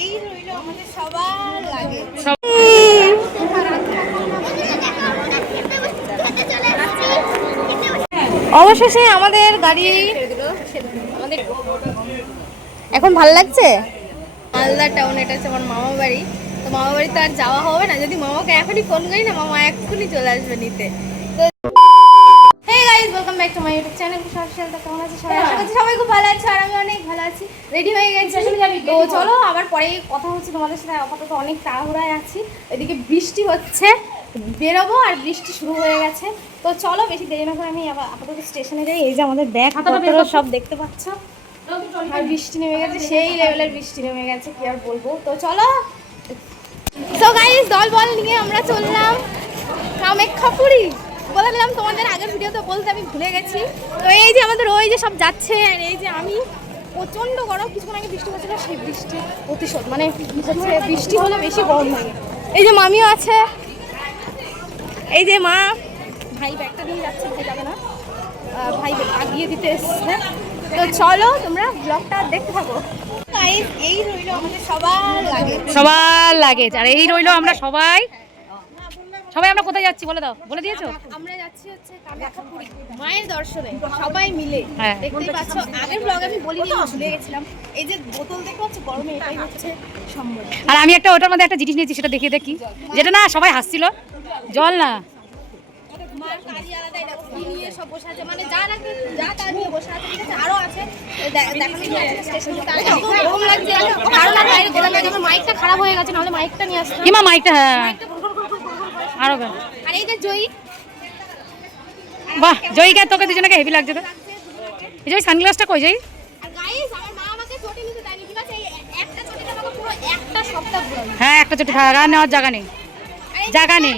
এই রইল আমাদের সবার লাগে। অবশেষে আমাদের গাড়ি আমাদের এখন ভালো লাগছে। মালদা টাউন, এটা হচ্ছে আমার মামা বাড়ি। তো মামা বাড়িতে আর যাওয়া হবে না, যদি মামাকে এখনই ফোন করি না মামা এক্ষুনি চলে আসবে নিতে। Hey guys, welcome back to my YouTube channel. কেমন আছে সবাই? আশা করছি সবাই খুব ভালো আছে আর আমি অনেক ভালো আছি। রেডি হয়ে গেছি, তো চলো আবার পরে কথা হচ্ছে তোমাদের সাথে। আপাতত অনেক তাড়াহুড়ায় আছি, এদিকে বৃষ্টি হচ্ছে, বেরোবো আর বৃষ্টি শুরু হয়ে গেছে। তো চলো বেশি দেরি না করে আমি আপাতত স্টেশনে যাই। এই যে আমাদের ব্যাগ সব দেখতে পাচ্ছ, আর বৃষ্টি নেমে গেছে, সেই লেভেলের বৃষ্টি নেমে গেছে, কি আর বলবো। তো চলো, তো গাইস দল বল নিয়ে আমরা চললাম কামাখ্যাপুরী। বলে দিলাম তোমাদের আগের ভিডিওতে বলতে, আমি ভুলে গেছি। তো এই যে আমাদের ওই যে সব যাচ্ছে, আর এই যে আমি, প্রচণ্ড গরম। কিছুক্ষণ আগে বৃষ্টি হচ্ছিল, সেই বৃষ্টি প্রতিশোধ, মানে হচ্ছে বৃষ্টি হলে বেশি গরম লাগে। এই যে মামিও আছে, এই যে মা, ভাই ব্যাগটা দিয়ে যাচ্ছে, ভাই যাবে না, ভাই আগিয়ে দিতে এসছে। তো চলো তোমরা ব্লগটা দেখতে থাকো। এই রইল আমাদের সবার লাগেজ, আর এই রইল আমরা সবাই আমরা কোথায় যাচ্ছি বলে দাও, বলে দিয়েছো? আমরা যাচ্ছি হচ্ছে কামাখ্যাপুরী মায়ের দর্শনে, সবাই মিলে। দেখতেই পাচ্ছ, আগের ব্লগে আমি বলিনি, ভুলে গেছিলাম। এই যে বোতল দেখতে পাচ্ছ গরমে, এটাই হচ্ছে সম্বল। আর আমি একটা ওটার মধ্যে একটা জিনিস নিয়েছি, সেটা দেখিয়ে দেখি, যেটা না সবাই হাসছিল, জল না, মার কাজই আলাদা। দেখো কি নিয়ে সব বসে আছে, মানে যা নাকি যা তা নিয়ে বসে আছে, ঠিক আছে। আরো আছে, দেখানো যাচ্ছে স্টেশনে। তার গরম লাগছে, কারণ বাইরে গরমে আমার মাইকটা খারাপ হয়ে গেছে, নাহলে মাইকটা নিয়ে আসতাম। কিমা মাইকটা, হ্যাঁ আরো। আর এই যে জয়ী, বাহ জয়ীকে তোকে দুজনকে হেভি লাগছে। তো এই যে সানগ্লাসটা কই যাই? আর গাইস আমার মা আমাকে চটি নিতে দেয়নি, ঠিক আছে। এই একটা চটিটা আমাকে পুরো একটা সপ্তাহ ঘোরাবে। হ্যাঁ একটা চটি থাকা আর নেওয়ার জায়গা নেই, জায়গা নেই।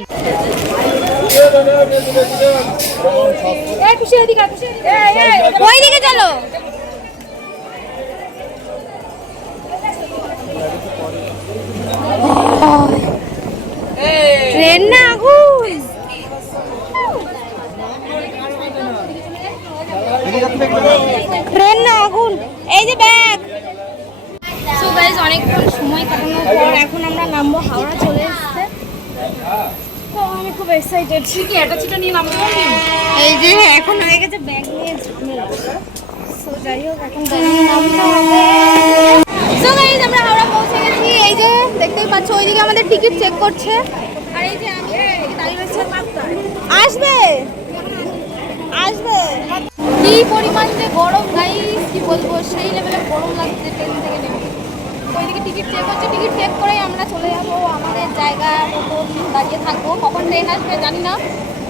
ওইদিকে চলো। ট্রেন না আগুন, ট্রেন না আগুন। এই যে ব্যাগ। সো গাইস, অনেকক্ষণ সময় কাটানোর পর এখন আমরা নামবো। হাওড়া চলে এসেছে, তো আমি খুব এক্সাইটেড। কি একটা চিটা নিয়ে নামতে পারবি? এই যে এখন হয়ে গেছে ব্যাগ নিয়ে ঝামেলা। সো যাই হোক, এখন নামতে হবে। সো গাইস, আমরা হাওড়া পৌঁছে গেছি। এই যে দেখতেই পাচ্ছ, ওইদিকে আমাদের টিকিট চেক করছে, আর এই যে আমি দাঁড়িয়ে রয়েছি। আসবে আসবে। কি পরিমাণ যে গরম গাইস, কি বলবো, সেই লেভেলের গরম লাগছে ট্রেন থেকে নেমে। ওইদিকে টিকিট চেক হচ্ছে, টিকিট চেক করেই আমরা চলে যাবো আমাদের জায়গা মতন, দাঁড়িয়ে থাকবো। কখন ট্রেন আসবে জানি না,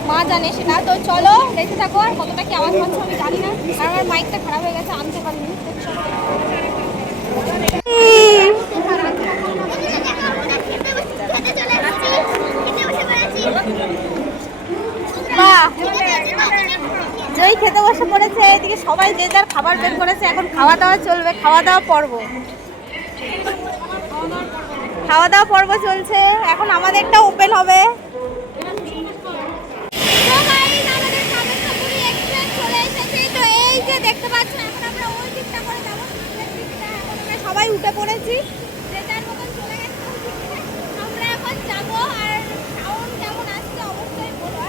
মা জানে সেটা। তো চলো দেখতে থাকো। আর কতটা কি আওয়াজ পাচ্ছ আমি জানি না, আর আমার মাইকটা খারাপ হয়ে গেছে, আনতে পারিনি। বাহ, জয়ী খেতে বসে পড়েছে। এদিকে সবাই যে যার খাবার বের করেছে, এখন খাওয়া দাওয়া চলবে। খাওয়া দাওয়া পর্ব চলছে। এখন আমাদেরটা ওপেন হবে। এই যে দেখতে পাচ্ছেন, এখন আমরা ওই দিকটা করে যাবো। সবাই উঠে পড়েছি, যে যার মতন চলে গেছে। আমরা এখন যাবো। আর সাউন্ড কেমন আসছে অবশ্যই বলো।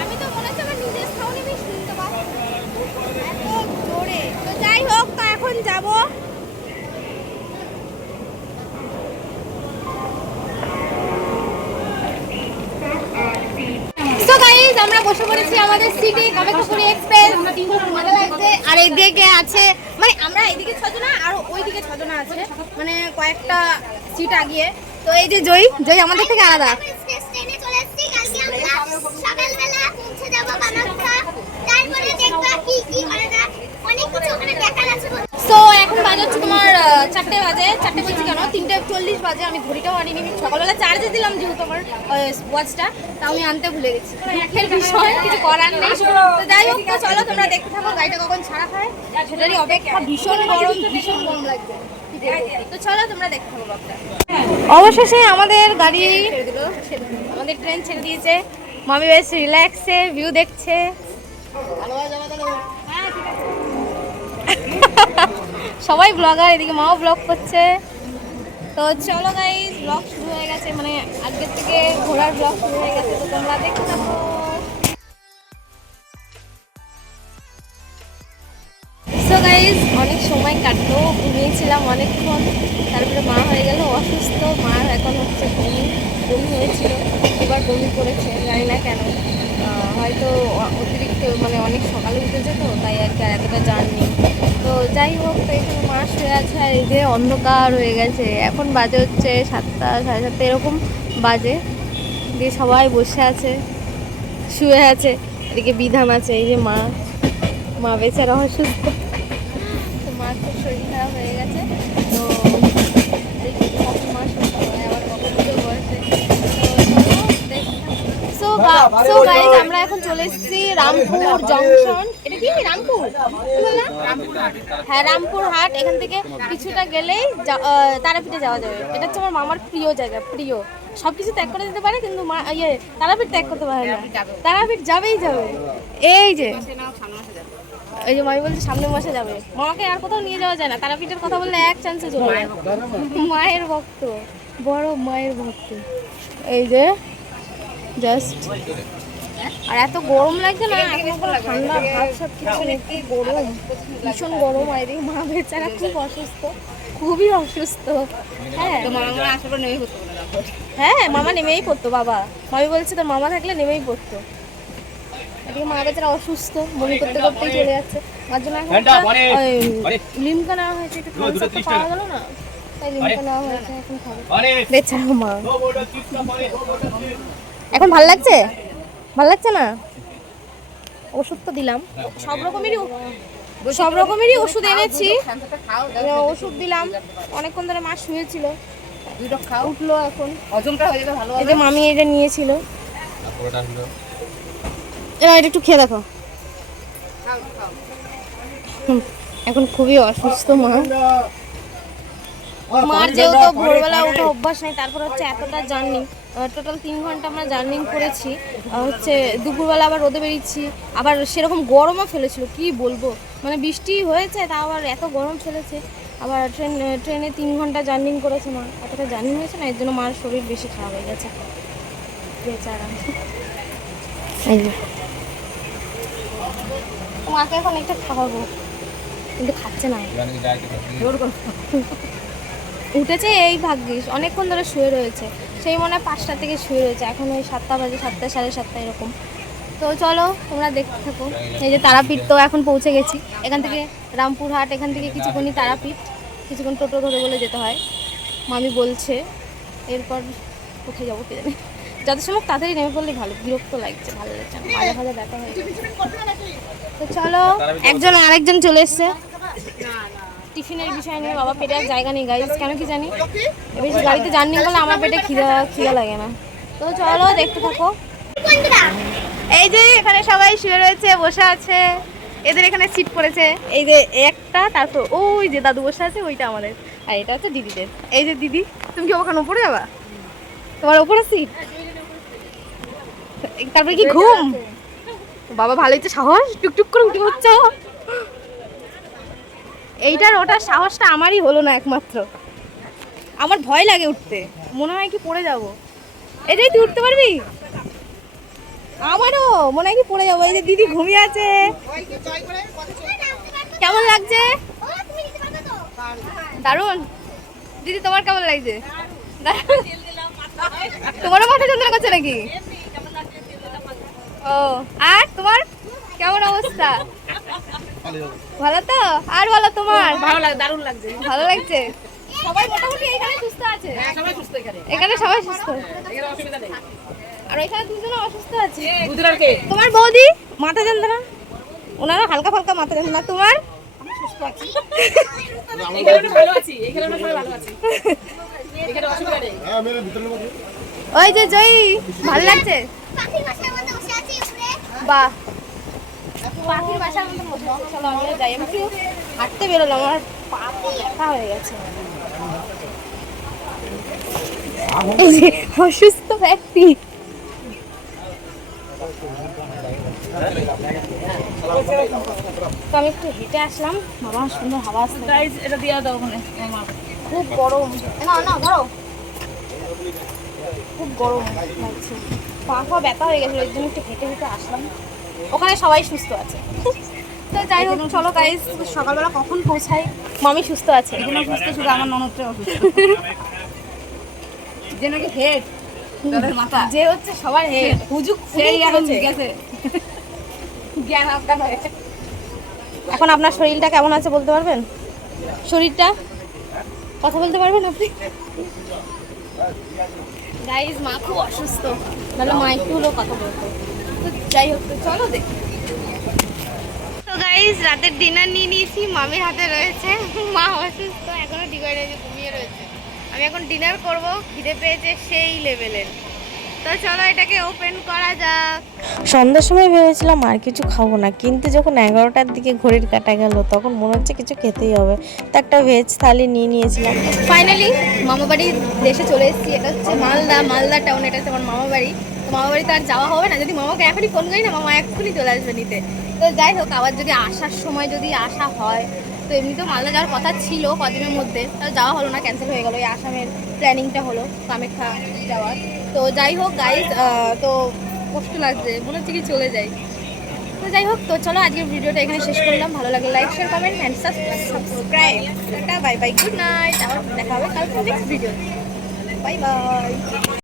আমি তো মনে হচ্ছে আমার নিজের সাউন্ড আমি শুনতে পাচ্ছি এত জোরে। তো যাই হোক, তো এখন যাবো। আমরা বসে পড়েছি আমাদের সিটি কামাখ্যাপুরী এক্সপ্রেস। মজা লাগছে। আর এইদিকে আছে, মানে আমরা এইদিকে 6 জন আর ওইদিকে 6 জন আছে, মানে কয়েকটা সিট আগিয়ে। তো এই যে জয়ী আমাদের থেকে আলাদা। স্টেশনে চলে এসেছি। কালকে আমরা সকালবেলা পৌঁছে যাব কামাখ্যা। তারপরে দেখবা কি কি হয় না, অনেক কিছু ওখানে দেখার আছে। তো এখন বাজাচ্ছে তোমার 4টে বাজে। 4টে বলছি কেন, 3:40 বাজে। আমি ঘড়িটাও আনিনি, সকালবেলা চার্জে দিলাম যেহেতু আমার ওয়াচটা, তা আমি আনতে ভুলে গেছি। দুঃখের বিষয়, কিছু করার নেই। তো যাই হোক, তো চলো তোমরা দেখতে থাকো গাড়িটা কখন ছাড়া হয়, সেটারই অপেক্ষা। ভীষণ গরম লাগছে। তো চলো তোমরা দেখতে থাকো ব্লগটা। অবশেষে আমাদের গাড়ি আমাদের ট্রেন ছেড়ে দিয়েছে। মামি বেশ রিল্যাক্সে ভিউ দেখছে। সবাই ব্লগার, এদিকে মাও ব্লগ করছে। তো চলো গাইস, ব্লগ শুরু হয়ে গেছে, মানে আজকের থেকে ঘোরার ব্লগ শুরু হয়ে গেছে, তো তোমরা দেখতে থাকো। সো গাইস, অনেক সময় কাটলো, ঘুমিয়েছিলাম অনেকক্ষণ, তারপরে মা হয়ে গেল অসুস্থ। মার এখন হচ্ছে বমি হয়েছিল, এবার বমি করেছে, জানি না কেন, হয়তো অতিরিক্ত মানে অনেক সকালে উঠেছে তো, তাই আর কি আর এতটা জার্নি। তো যাই হোক, তো এখানে মা শুয়ে আছে, আর এই যে অন্ধকার হয়ে গেছে, এখন বাজে হচ্ছে 7টা 7:30 এরকম বাজে, দিয়ে সবাই বসে আছে, শুয়ে আছে, এদিকে বিধান আছে, এই যে মা বেচারা অসুস্থ, তো মার খুব শরীর খারাপ হয়ে গেছে। তো দেখি কখন মা সুস্থ হয়, আবার কখন পুজো বসে। সো গাইস, আমরা এখন চলে এসেছি রামপুর জংশন। এটা কি রামপুর? কি বললাম? হ্যাঁ, রামপুর হাট। এখান থেকে কিছুটা গেলেই তারাপীঠে যাওয়া যাবে। এটা হচ্ছে আমার মামার প্রিয় জায়গা, প্রিয়। সব কিছু ত্যাগ করে দিতে পারে, কিন্তু তারাপীঠ ত্যাগ করতে পারে না। তারাপীঠ যাবেই যাবে। এই যে মামি বলছে সামনের মাসে যাবে। মামাকে আর কোথাও নিয়ে যাওয়া যায় না, তারাপীঠের কথা বললে এক চান্সে চলে যায়। মায়ের ভক্ত, বড় মায়ের ভক্ত। এই যে জাস্ট, আর এত গরম লাগছে না, এখন কোনো ঠান্ডা ভাব সব কিছু নেই, কি গরম, ভীষণ গরম। আর এদিকে মা বেচারা খুব অসুস্থ, খুবই অসুস্থ। হ্যাঁ, মামা নেমেই পড়তো, বাবা মামি বলছে তোর মামা থাকলে নেমেই পড়তো। এদিকে মা বেচারা অসুস্থ, বমি করতে করতেই চলে যাচ্ছে। তার জন্য এখন লিমকা নেওয়া হয়েছে, একটু খাওয়া পাওয়া গেল না, তাই লিমকা নেওয়া হয়েছে, এখন খাবে বেচারা মা। এখন ভাল লাগছে? ভাল লাগছে না? ওষুধ তো দিলাম, সব রকমেরই ওষুধ এনেছি, ওষুধ দিলাম। অনেকক্ষণ ধরে মা শুয়েছিল, উঠলো এখন, এই যে মামি এটা নিয়েছিল, এটা একটু খেয়ে দেখো। এখন খুবই অসুস্থ মা। মার যেহেতু ভোরবেলা উঠে অভ্যাস নেই, তারপর হচ্ছে এতটা জার্নি, টোটাল 3 ঘন্টা আমরা জার্নি করেছি, হচ্ছে দুপুরবেলা আবার রোদে বেরিয়েছি, আবার সেরকম গরমও ফেলেছিল, কি বলবো, মানে বৃষ্টি হয়েছে তা আবার এত গরম ফেলেছে। আবার ট্রেনে 3 ঘন্টা জার্নি করেছে মা, এতটা জার্নি হয়েছে না, এর জন্য মার শরীর বেশি খারাপ হয়ে গেছে বেচারা। এই যে মাকে এখন একটা খাওয়াবো, কিন্তু খাচ্ছে না, উঠেছে এই ভাগ্যিস, অনেকক্ষণ ধরে শুয়ে রয়েছে, সেই মনে হয় 5টা থেকে শুয়ে রয়েছে, এখন ওই 7টা বাজে, 7টা 7:30 এরকম। তো চলো তোমরা দেখতে থাকো। এই যে তারাপীঠ তো এখন পৌঁছে গেছি, এখান থেকে রামপুর হাট, এখান থেকে কিছুক্ষণই তারাপীঠ, কিছুক্ষণ টোটো ধরে বলে যেতে হয়, মামি বলছে। এরপর কোথায় যাবো কে জানে, যত সময় তাড়াতাড়ি নেমে পড়লেই ভালো, বিরক্ত লাগছে, ভালো লাগছে না, মাঝে মাঝে ব্যথা হয়ে গেছে। তো চলো, একজন আরেকজন চলে এসছে টিফিনের বিষয় নিয়ে, বাবা পেটে আর জায়গা নেই গাইস, কেন কি জানি, বেশি গাড়িতে জার্নি করলে আমার পেটে খিদা লাগে না। তো চলো দেখতে থাকো। এই যে এখানে সবাই শুয়ে রয়েছে, বসে আছে, এদের এখানে সিট পড়েছে, এই যে একটা, তারপর ওই যে দাদু বসে আছে, ওইটা আমাদের, আর এটা হচ্ছে দিদিদের। এই যে দিদি, তুমি কি ওখানে উপরে যাবা? তোমার উপরে সিট, তারপরে কি ঘুম? বাবা ভালোই তো সাহস, টুকটুক করে উঠে হচ্ছে। এইটার ওটার সাহসটা আমারই হলো না একমাত্র, আমার ভয় লাগে উঠতে, মনে হয় কি পড়ে যাব। এটাই তুই উঠতে পারবি? আমারও মনে হয় কি পড়ে যাবো। এই যে দিদি ঘুমিয়ে আছে, কেমন লাগছে? দারুণ। দিদি তোমার কেমন লাগছে? তোমারও মাথা যন্ত্রণা করছে নাকি? ও, আর তোমার কেমন অবস্থা? ভালো তো? আর বলো তোমার? ভালো লাগে, দারুণ লাগছে, ভালো লাগছে। সবাই মোটামুটি এখানে সুস্থ আছে, সবাই সুস্থ এখানে সবাই সুস্থ, এখানে অসুবিধা নেই। আর এখানে দুজনে অসুস্থ আছে। দুজনের কে? তোমার বৌদি মাথা যন্ত্রণা, ওনারা হালকা ফালকা মাথা যন্ত্রণা, তোমার? এখানে ভালো আছি, এখানে আমরা সবাই ভালো আছি, এখানে অসুবিধা নেই। ওই যে জয়ী, ভালো লাগছে? পাখির বাসার মধ্যে বসে আছি উপরে। বাহ, পাখির বাসার মধ্যে বসে আছে। চলো আমরা যাই, আমি একটু হাঁটতে বেরোলাম, আমার পা ব্যথা হয়ে গেছে। এই যে অসুস্থ ব্যক্তি, তো আমি একটু হেঁটে আসলাম, বাবা সুন্দর হাওয়া আসছে। গাইস এটা দিয়া দাও ওখানে, খুব গরম। না না ধরো, খুব গরম লাগছে, পা পা ব্যথা হয়ে গেছিলো, এর জন্য একটু হেঁটে হেঁটে আসলাম। ওখানে সবাই সুস্থ আছে। তো যাই হোক, চলো গাইস, সকালবেলা কখন পৌঁছাই। মামি সুস্থ আছে, এগুলো সুস্থ, শুধু আমার ননদটাই অসুস্থ। যে নাকি হেড দলের মাথা, যে হচ্ছে সবার হেড, হুজুক সেই এখন হচ্ছে গেছে। জ্ঞান আপনার হয়ে। এখন আপনার শরীরটা কেমন আছে বলতে পারবেন? শরীরটা কথা বলতে পারবেন আপনি? গাইজ, মা খুব অসুস্থ, তাহলে মা একটু হলেও কথা বলতো। তো যাই হোক, তো চলো দেখি। তো গাইজ, রাতের ডিনার নিয়ে নিয়েছি, মামির হাতে রয়েছে। মা অসুস্থ, এখনো ঠিক হয় না, যে ঘুমিয়ে রয়েছে। আমি এখন ডিনার করব, খিদে পেয়েছে সেই লেভেলের। তো চলো এটাকে ওপেন করা যাক। সন্ধ্যার সময় ভেবেছিলাম আর কিছু খাবো না, কিন্তু যখন 11টার দিকে ঘড়ির কাটা গেল তখন মনে হচ্ছে কিছু খেতেই হবে। তো একটা ভেজ থালি নিয়ে নিয়েছিলাম। ফাইনালি মামা বাড়ির দেশে চলে এসেছি। এটা হচ্ছে মালদা টাউন, এটা হচ্ছে আমার মামা বাড়ি। তো মামা বাড়িতে আর যাওয়া হবে না, যদি মামাকে এখনই ফোন করি না, মামা এক্ষুনি চলে আসবে নিতে। তো যাই হোক, আবার যদি আসার সময় যদি আসা হয়, তো এমনিতেও মালদা যাওয়ার কথা ছিল কদিনের মধ্যে, তাও যাওয়া হলো না, ক্যান্সেল হয়ে গেলো। এই আসামের প্ল্যানিংটা হলো কামাখ্যা যাওয়ার। তো যাই হোক গাইজ, তো কষ্ট লাগছে, মনে হচ্ছে কি চলে যাই। তো যাই হোক, তো চলো আজকের ভিডিওটা এখানে শেষ করলাম। ভালো লাগলে like, share, comment and subscribe. Tata, bye bye, good night. আবার দেখা হবে কালকে নেক্সট ভিডিও। Bye bye.